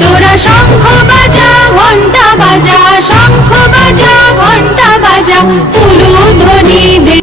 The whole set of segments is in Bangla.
তোরা শঙ্খ বাজা ঘন্টা বাজা, শঙ্খ বাজা ঘন্টা বাজা, উলুধ্বনি দে।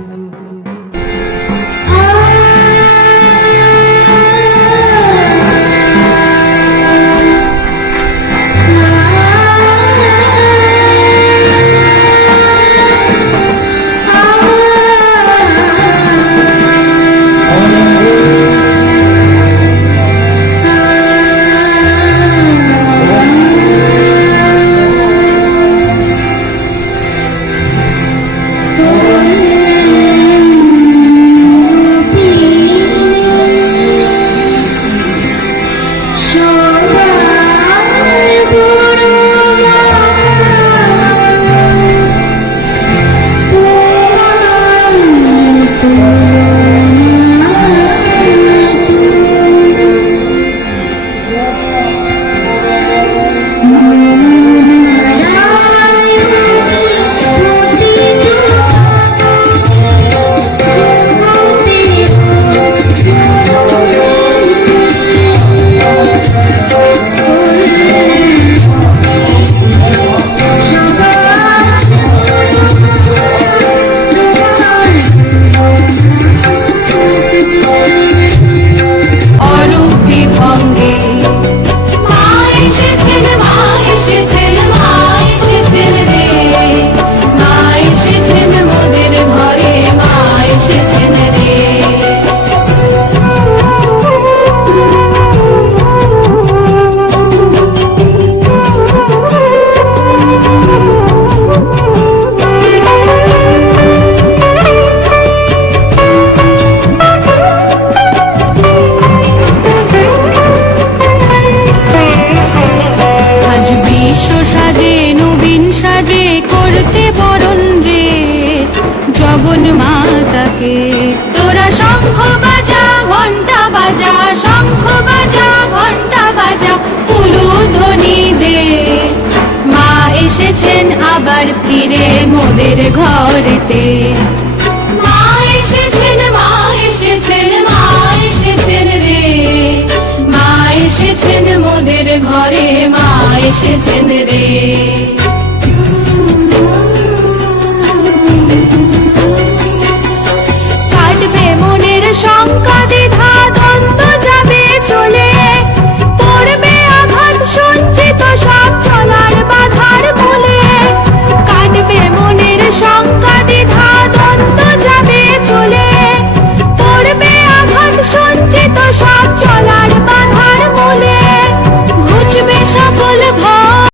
মাতাকে তোরা শঙ্খ বাজা ঘন্টা বাজা, শঙ্খ বাজা ঘন্টা বাজা, উলুধ্বনি দে। মা এসেছেন আবার ফিরে মোদের ঘরেতে, মা এসেছেন, মা এসেছেন, মা এসেছেন রে, মা এসেছেন মোদের ঘরে, মা এসেছেন রে।